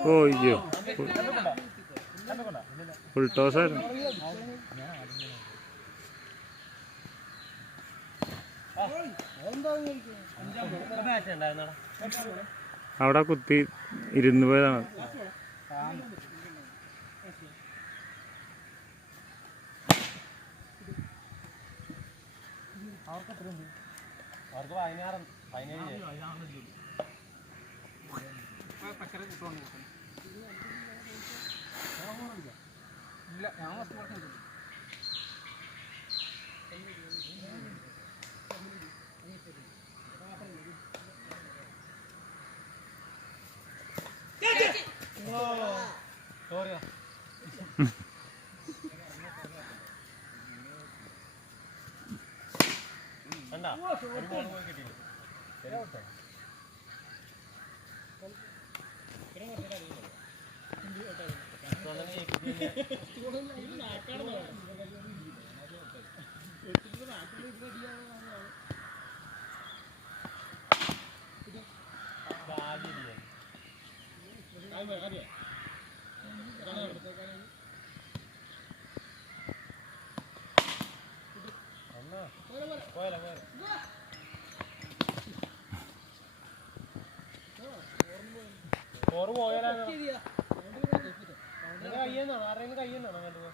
ഓ അയ്യോ ഫുൾ അവിടെ കുത്തി ഇരുന്ന് പോയതാണ്. അവർക്ക് പതിനാറ് പതിനേഴ്. ഇല്ല ഞാൻ ഫസ്റ്റ് പറഞ്ഞു സോറിയാ കണ്ടാ ഒരു ബോൾ പോയി കിട്ടിയില്ല? പോയാലോ, പോയാലോ. സ്കോറ് പോയാലോ കയ്യെന്നാണോ ആരെങ്കിലും കയ്യെന്നാണോ കണ്ടത്